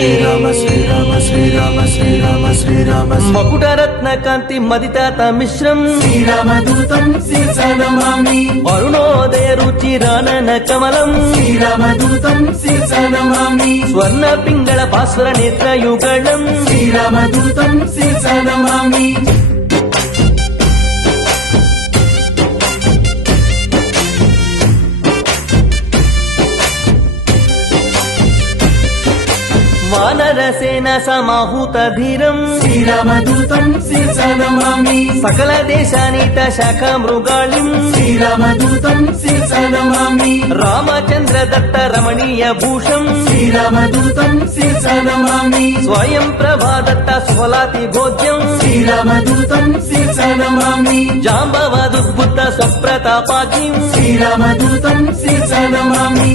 శ్రీరామ శ్రీరామ శ్రీరామ శ్రీరామ శ్రీరామ మకుటరత్న కాంతి మదితాత మిశ్రం శ్రీరామదూతం శిరసా నమామి అరుణోదయ రుచిరానన కమలం శ్రీరామదూతం శిరసా నమామి స్వర్ణ పింగళ భాస్వర నేత్రయుగళం శ్రీరామదూతం శిరసా నమామి వానరసేన సమాహూత ధీరం శ్రీరామదూతం శిరసా నమామి సకల దేశానీత శాఖ మృగాళిం శ్రీరామదూతం శిరసా నమామి రామచంద్ర దత్త రమణీయ భూషం శ్రీరామదూతం శిరసా నమామి స్వయం ప్రభాదత్త సుఫలాతి భోజ్యం శ్రీరామదూతం శిరసా నమామి జాంబవదుద్భుత స్వప్రతాపాగ్నిం శ్రీరామదూతం శిరసా నమామి